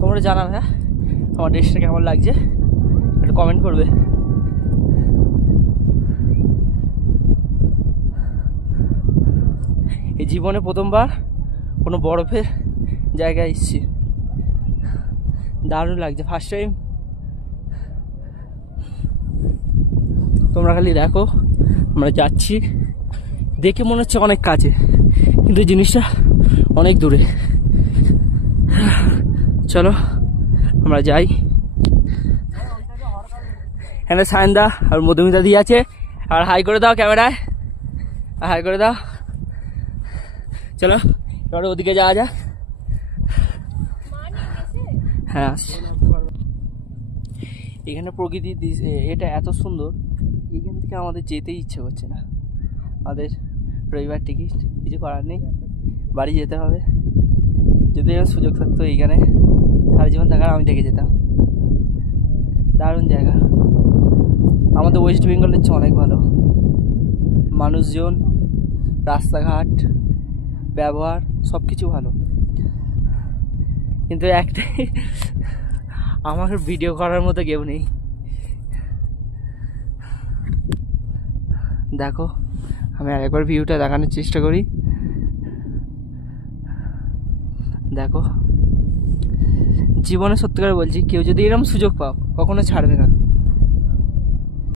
তোমরা জানাবে হ্যাঁ আমার ড্রেসটা কেমন লাগছে, একটু কমেন্ট করবে। এই জীবনে প্রথমবার কোনো বরফের জায়গায় এসেছি, দারুণ লাগছে ফার্স্ট টাইম। তোমরা খালি দেখো আমরা যাচ্ছি, দেখে মনে হচ্ছে অনেক কাছে কিন্তু জিনিসটা অনেক দূরে। চলো আমরা যাই। এখানে সায়নদা আর মধুমিতা দিয়ে আছে, আর হাই করে দাও ক্যামেরায়, হাই করে দাও। চলো এবার ওদিকে যাওয়া যাক। হ্যাঁ এখানে প্রকৃতির এটা এত সুন্দর, এখান থেকে আমাদের যেতেই ইচ্ছে করছে না। আমাদের রবিবার টিকিট, কিছু করার নেই, বাড়ি যেতে হবে। যদি এরকম সুযোগ থাকতো এইখানে সারা জীবন থাকার, আমি থেকে যেতাম। দারুণ জায়গা, আমাদের ওয়েস্ট বেঙ্গলের চেয়ে অনেক ভালো। মানুষজন, রাস্তাঘাট, ব্যবহার সব কিছু ভালো, কিন্তু একটাই আমার ভিডিও করার মতো কেউ নেই। দেখো আমি আরেকবার ভিউটা দেখানোর চেষ্টা করি। দেখো জীবনে সত্যি করে বলছি, কেউ যদি এরকম সুযোগ পাও কখনো ছাড়বে না।